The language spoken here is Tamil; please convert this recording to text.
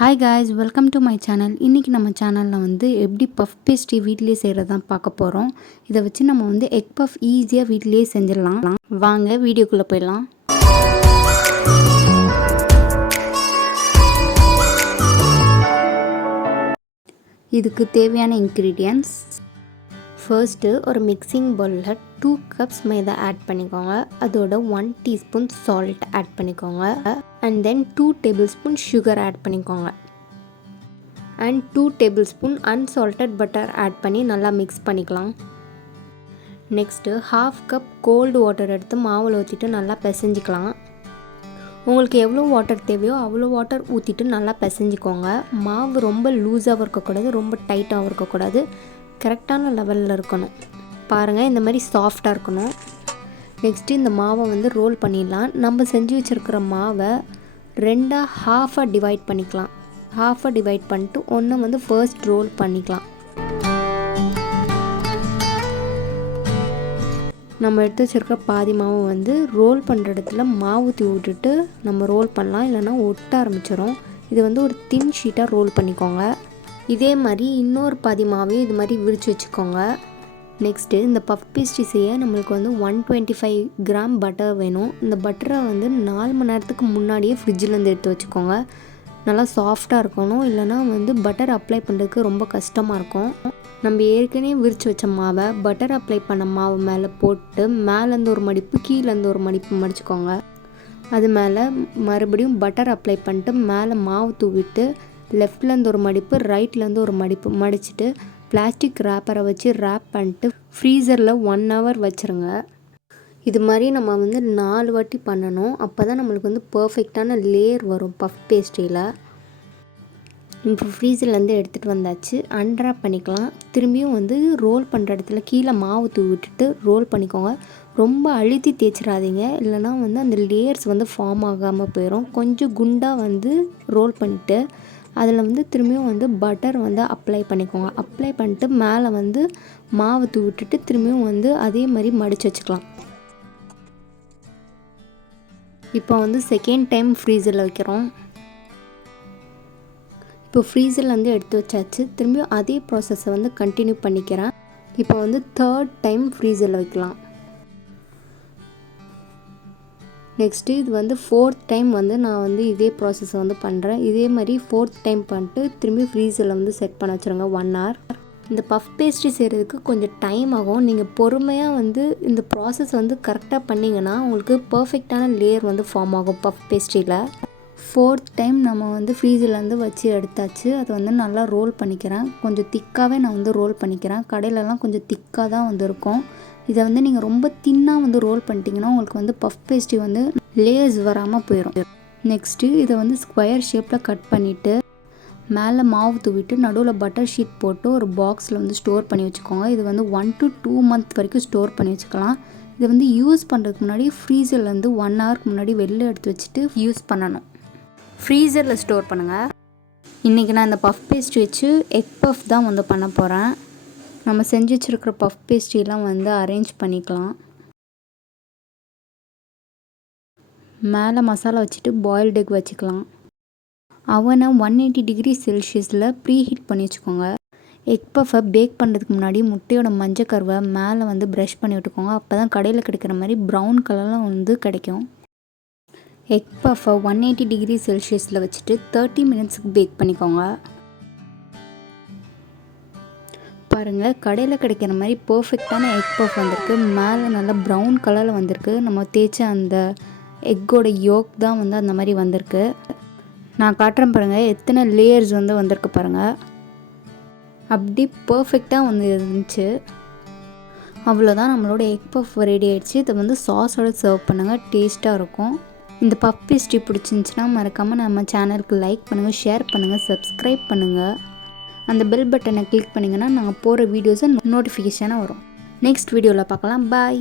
Hi guys, welcome to my channel. இன்னைக்கு நம்ம சேனல்ல எப்படி பஃப் பேஸ்ட்ரி வீட்லயே செய்யறது தான் பார்க்க போறோம். இத வச்சு நம்ம எக் பஃப் ஈஸியா வீட்லயே செஞ்சிரலாம். வாங்க வீடியோக்குள்ள போய்லாம். இதுக்கு தேவையான ingredients First ஒரு மிக்சிங் பவுல்ல 2 cups மைதா ஆட் பண்ணிக்கோங்க. அதோட 1 teaspoon salt ஆட் பண்ணிக்கோங்க. And then 2 tablespoon sugar add பண்ணிக்கோங்க. And 2 tablespoon unsalted butter add பண்ணி நல்லா மிக்ஸ் பண்ணிக்கலாம். Next half cup cold water எடுத்து மாவுல ஊத்திட்டு நல்லா பிசைஞ்சிக்கலாம். உங்களுக்கு எவ்வளோ வாட்டர் தேவையோ அவ்வளோ வாட்டர் ஊற்றிட்டு நல்லா பிசைஞ்சிக்கோங்க. மாவு ரொம்ப லூஸாகவும் இருக்கக்கூடாது, ரொம்ப டைட்டாகவும் இருக்கக்கூடாது, கரெக்டான லெவலில் இருக்கணும். பாருங்கள், இந்த மாதிரி சாஃப்டாக இருக்கணும். நெக்ஸ்ட்டு இந்த மாவை ரோல் பண்ணிடலாம். நம்ம செஞ்சு வச்சுருக்கிற மாவை ரெண்டாக ஹாஃபாக டிவைட் பண்ணிக்கலாம். ஹாஃபாக டிவைட் பண்ணிட்டு ஒன்று ஃபர்ஸ்ட் ரோல் பண்ணிக்கலாம். நம்ம எடுத்து வச்சுருக்க பாதி மாவு ரோல் பண்ணுற இடத்துல மாவு ஊற்றி விட்டுட்டு நம்ம ரோல் பண்ணலாம், இல்லைனா ஒட்ட ஆரம்பிச்சிடும். இது ஒரு தின் ஷீட்டாக ரோல் பண்ணிக்கோங்க. இதே மாதிரி இன்னொரு பாதி மாவையும் இது மாதிரி விரித்து வச்சுக்கோங்க. நெக்ஸ்ட்டு இந்த பஃப் பேஸ்ட்ரி செய்ய நம்மளுக்கு 125 கிராம் பட்டர் வேணும். இந்த பட்டரை 4 மணி நேரத்துக்கு முன்னாடியே ஃப்ரிட்ஜிலேருந்து எடுத்து வச்சுக்கோங்க. நல்லா சாஃப்டாக இருக்கணும், இல்லைனா பட்டர் அப்ளை பண்ணுறதுக்கு ரொம்ப கஷ்டமாக இருக்கும். நம்ம ஏற்கனவே விரித்து வச்ச மாவை பட்டர் அப்ளை பண்ண மாவு மேலே போட்டு மேலேருந்து ஒரு மடிப்பு கீழேருந்து ஒரு மடிப்பு மடிச்சுக்கோங்க. அது மேலே மறுபடியும் பட்டர் அப்ளை பண்ணிட்டு மேலே மாவு தூவிட்டு லெஃப்ட்லேருந்து ஒரு மடிப்பு ரைட்லேருந்து ஒரு மடிப்பு மடிச்சுட்டு பிளாஸ்டிக் ரேப்பரை வச்சு ரேப் பண்ணிட்டு ஃப்ரீசரில் 1 hour வச்சுருங்க. இது மாதிரி நம்ம 4 வாட்டி பண்ணணும். அப்போ தான் நம்மளுக்கு பர்ஃபெக்டான லேயர் வரும் பஃப் பேஸ்ட்ரியில். இப்போ ஃப்ரீசர்லேருந்து எடுத்துகிட்டு வந்தாச்சு. அன்ராப் பண்ணிக்கலாம். திரும்பியும் ரோல் பண்ணுற இடத்துல கீழே மாவு தூவி விட்டுட்டு ரோல் பண்ணிக்கோங்க. ரொம்ப அழுத்தி தேய்ச்சிடாதீங்க, இல்லைனா அந்த லேயர்ஸ் ஃபார்ம் ஆகாமல் போயிடும். கொஞ்சம் குண்டாக ரோல் பண்ணிவிட்டு அதில் திரும்பியும் பட்டர் அப்ளை பண்ணிக்கோங்க. அப்ளை பண்ணிட்டு மேலே மாவு தூவி விட்டுட்டு திரும்பியும் அதே மாதிரி மடித்து வச்சுக்கலாம். இப்போ செகண்ட் டைம் ஃப்ரீசரில் வைக்கிறோம். இப்போ ஃப்ரீசர்லேருந்து எடுத்து வச்சாச்சு. திரும்பியும் அதே ப்ராசஸை கண்டினியூ பண்ணிக்கிறேன். இப்போ தேர்ட் டைம் ஃப்ரீசரில் வைக்கலாம். நெக்ஸ்ட்டு இது ஃபோர்த் டைம் நான் இதே ப்ராசஸை பண்ணுறேன். இதே மாதிரி ஃபோர்த் டைம் பண்ணிட்டு திரும்பி ஃப்ரீசரில் செட் பண்ண வச்சுருங்க 1 hour. இந்த பஃப் பேஸ்ட்ரி செய்கிறதுக்கு கொஞ்சம் டைம் ஆகும். நீங்கள் பொறுமையாக இந்த ப்ராசஸ் கரெக்டாக பண்ணிங்கன்னா உங்களுக்கு பர்ஃபெக்டான லேயர் ஃபார்ம் ஆகும் பஃப் பேஸ்ட்ரியில். ஃபோர்த் டைம் நம்ம ஃப்ரீசர்லேருந்து வச்சு எடுத்தாச்சு. அதை நல்லா ரோல் பண்ணிக்கிறேன். கொஞ்சம் திக்காகவே நான் ரோல் பண்ணிக்கிறேன். கடையிலலாம் கொஞ்சம் திக்காக தான் இருக்கும். இதை நீங்கள் ரொம்ப தின்னாக ரோல் பண்ணிட்டீங்கன்னா உங்களுக்கு பஃப் பேஸ்ட்ரி லேயர்ஸ் வராமல் போயிடும். நெக்ஸ்ட்டு இதை ஸ்கொயர் ஷேப்பில் கட் பண்ணிவிட்டு மேலே மாவு தூவிட்டு நடுவில் பட்டர் ஷீட் போட்டு ஒரு பாக்ஸில் ஸ்டோர் பண்ணி வச்சுக்கோங்க. இது 1 to 2 month வரைக்கும் ஸ்டோர் பண்ணி வச்சுக்கலாம். இதை யூஸ் பண்ணுறதுக்கு முன்னாடி ஃப்ரீசர்லேருந்து 1 hourக்கு முன்னாடி வெளில எடுத்து வச்சுட்டு யூஸ் பண்ணணும். ஃப்ரீசரில் ஸ்டோர் பண்ணுங்கள். இன்றைக்கி நான் இந்த பஃப் பேஸ்ட்ரி வச்சு எக் பஃப் தான் பண்ண போகிறேன். நம்ம செஞ்சு வச்சுருக்கிற பஃப் பேஸ்ட்ரிலாம் அரேஞ்ச் பண்ணிக்கலாம். மேலே மசாலா வச்சுட்டு பாயில்டு எக் வச்சுக்கலாம். அவனை 180 degree செல்சியஸில் ப்ரீ ஹீட் பண்ணி வச்சுக்கோங்க. எக் பஃபை பேக் பண்ணுறதுக்கு முன்னாடி முட்டையோட மஞ்சக்கருவை மேலே ப்ரஷ் பண்ணி விட்டுக்கோங்க. அப்போ தான் கடையில் கிடைக்கிற மாதிரி ப்ரௌன் கலரில் கிடைக்கும். எக் பஃபை 180 degree செல்சியஸில் வச்சுட்டு 30 minutesக்கு பேக் பண்ணிக்கோங்க. பாருங்கள், கடையில் கிடைக்கிற மாதிரி பர்ஃபெக்டான எக் பஃப் வந்திருக்கு. மேலே நல்லா ப்ரௌன் கலரில் வந்திருக்கு. நம்ம தேய்ச்ச அந்த எக்கோட யோக் தான் அந்த மாதிரி வந்திருக்கு. நான் காட்டுறேன் பாருங்கள், எத்தனை லேயர்ஸ் வந்திருக்கு பாருங்கள். அப்படி பர்ஃபெக்டாக இருந்துச்சு. அவ்வளோதான், நம்மளோட எக் பஃப் ரெடி ஆகிடுச்சு. இதை சாஸோடு சர்வ் பண்ணுங்கள், டேஸ்ட்டாக இருக்கும். இந்த பஃப் பேஸ்ட்ரி பிடிச்சிருந்துச்சின்னா மறக்காமல் நம்ம சேனலுக்கு லைக் பண்ணுங்கள், ஷேர் பண்ணுங்கள், சப்ஸ்கிரைப் பண்ணுங்கள். அந்த பெல் பட்டனை கிளிக் பண்ணிங்கன்னா நாங்கள் போகிற வீடியோஸை நோட்டிஃபிகேஷனாக வரும். நெக்ஸ்ட் வீடியோவில் பார்க்கலாம். பாய்.